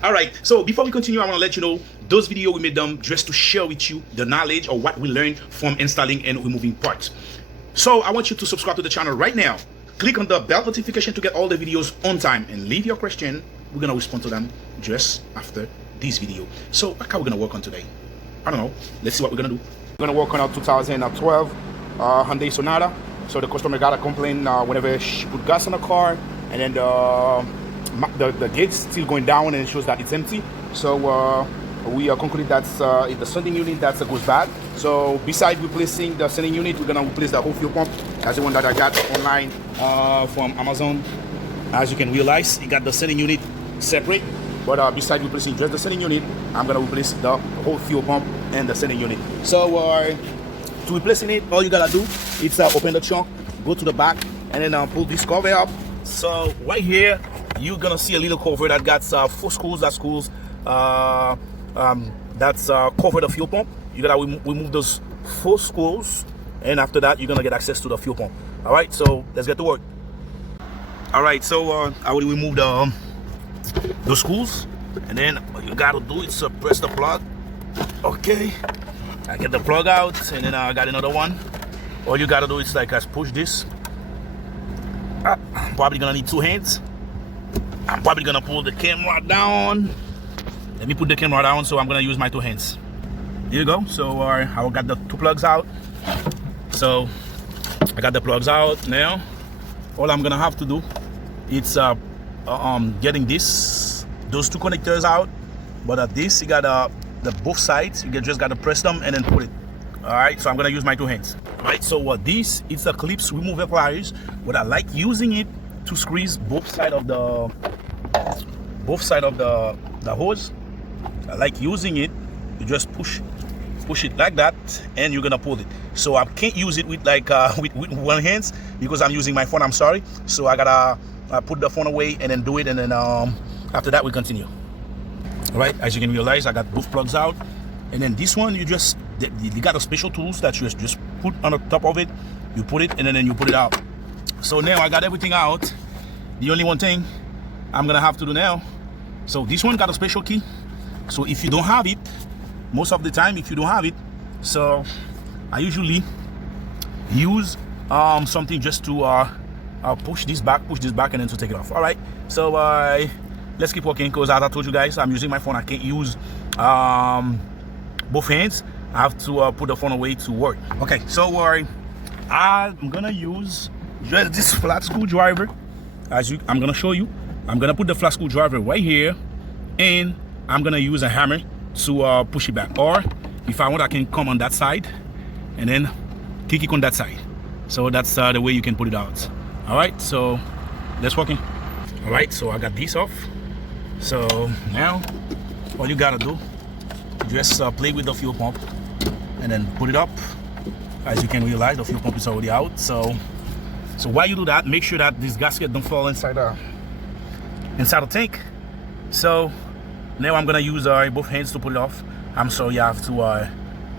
All right, so before we continue, I want to let you know those videos we made them just to share with you the knowledge or what we learned from installing and removing parts. So I want you to subscribe to the channel right now. Click on the bell notification to get all the videos on time and leave your question. We're gonna respond to them just after this video. So what are we gonna work on today? I don't know. Let's see what we're gonna do. We're gonna work on a 2012 Hyundai Sonata. So the customer got a complaint whenever she put gas in the car, and then the gate's still going down and it shows that it's empty. So we concluded that's the sending unit that goes bad. So besides replacing the sending unit, we're gonna replace the whole fuel pump. That's the one that I got online from Amazon. As you can realize, it got the sending unit separate. But besides replacing just the sending unit, I'm gonna replace the whole fuel pump and the sending unit. So to replacing it, all you gotta do is open the trunk, go to the back, and then pull this cover up. So right here, you're gonna see a little cover that got 4 screws. That screws that's cover the fuel pump. You gotta remove those 4 screws, and after that, you're gonna get access to the fuel pump. All right, so let's get to work. All right, so I will remove the screws, and then all you gotta do is press the plug. Okay, I get the plug out, and then I got another one. All you gotta do is push this. I'm probably gonna need 2 hands. I'm probably gonna pull the camera down. Let me put the camera down, so I'm gonna use my 2 hands. Here you go. So I got the 2 plugs out. So I got the plugs out now. All I'm gonna have to do is getting those 2 connectors out. But this, you got the both sides. You just gotta press them and then put it. All right, so I'm gonna use my 2 hands. All right, so this is a clips remover pliers, but I like using it to squeeze both side of the hose. I like using it. You just push it like that, and you're gonna pull it. So I can't use it with with 1 hand because I'm using my phone. I'm sorry. So I gotta put the phone away and then do it, and then after that we continue. All right, as you can realize, I got both plugs out, and then this one you got a special tools that you just put on the top of it. You put it, and then you put it out. So now I got everything out. The only one thing I'm gonna have to do now. So this one got a special key. So if you don't have it, most of the time if you don't have it, so I usually use something just to push this back, and then to take it off. All right, so let's keep working, because as I told you guys, I'm using my phone. I can't use both hands. I have to put the phone away to work. Okay, so I'm gonna use just this flat screwdriver. I'm gonna show you. I'm gonna put the flat screwdriver right here, and I'm gonna use a hammer to push it back. Or if I want, I can come on that side and then kick it on that side. So that's the way you can put it out. All right, so let's work in. All right, so I got this off. So now all you gotta do, just play with the fuel pump and then put it up. As you can realize, the fuel pump is already out. So while you do that, make sure that this gasket don't fall inside the tank. So now I'm gonna use both hands to put it off. I'm sorry, I have to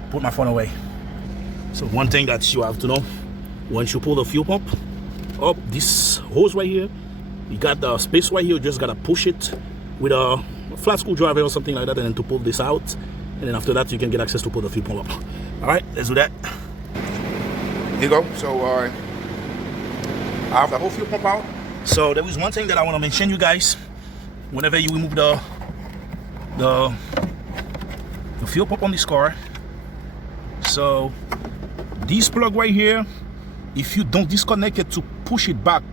put my phone away. So one thing that you have to know, once you pull the fuel pump up, this hose right here, you got the space right here. You just gotta push it with a flat screwdriver or something like that, and then to pull this out. And then after that, you can get access to pull the fuel pump up. All right, let's do that. Here you go. So I have the whole fuel pump out. So there is one thing that I want to mention, you guys. Whenever you remove the fuel pump on this car, so this plug right here, if you don't disconnect it to push it back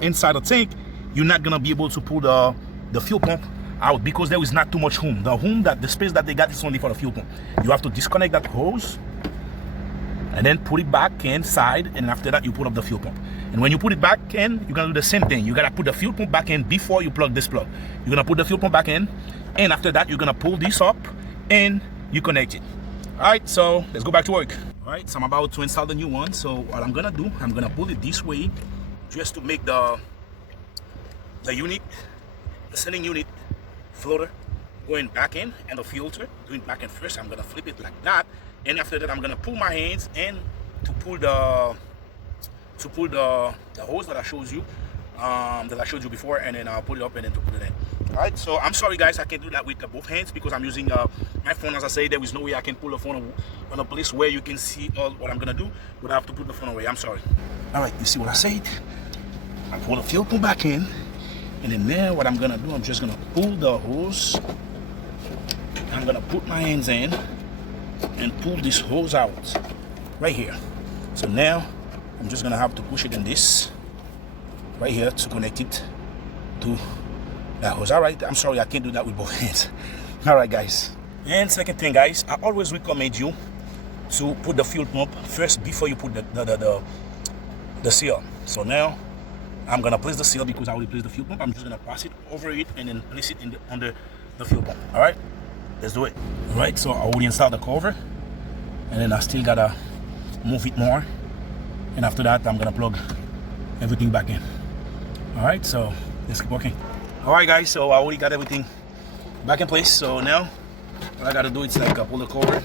inside the tank, you're not gonna be able to pull the fuel pump out, because there is not too much room. The space that they got is only for the fuel pump. You have to disconnect that hose and then put it back inside, and after that you put up the fuel pump. And when you put it back in, you're gonna do the same thing. You gotta put the fuel pump back in before you plug this plug. You're gonna put the fuel pump back in, and after that you're gonna pull this up and you connect it. All right, so let's go back to work. All right, so I'm about to install the new one. So what I'm gonna do, I'm gonna pull it this way just to make the unit, the sending unit floater going back in, and the filter going back in first. I'm gonna flip it like that, and after that I'm gonna pull my hands in to pull the hose that I showed you that I showed you before, and then I'll put it up and then to put it in. All right, so I'm sorry guys, I can't do that with both hands because I'm using my phone. As I say, there is no way I can pull the phone on a place where you can see all what I'm gonna do, but I have to put the phone away. I'm sorry. All right, you see what I said? I pull the fuel pump back in, and then there what I'm gonna do, I'm just gonna pull the hose. I'm gonna put my hands in and pull this hose out right here. So now I'm just gonna have to push it in this right here to connect it to that hose. All right, I'm sorry, I can't do that with both hands. All right guys, and second thing guys, I always recommend you to put the fuel pump first before you put the seal. So now I'm gonna place the seal because I already placed the fuel pump. I'm just gonna pass it over it and then place it under the fuel pump. All right, let's do it. All right, so I already installed the cover, and then I still gotta move it more, and after that I'm gonna plug everything back in. All right, so let's keep working. All right guys, so I already got everything back in place. So now what I gotta do is like pull the cover,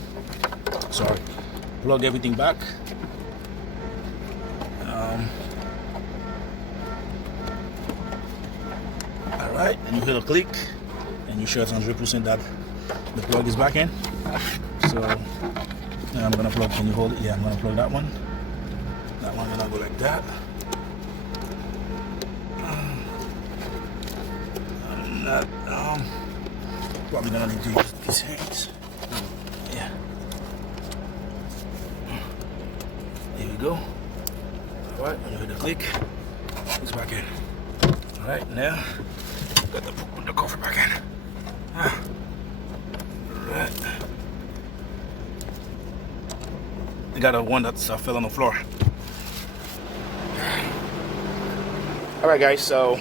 sorry, plug everything back. All right, and you hear the click, and you sure it's 100% that the plug is back in. So now I'm gonna plug. Can you hold it? Yeah, I'm gonna plug that one. That one gonna go like that. Probably gonna need to use these hands. Yeah. There we go. All right, you hear the click. It's back in. All right, now got to put the cover back in. All right. I got a one that fell on the floor. All right, guys. So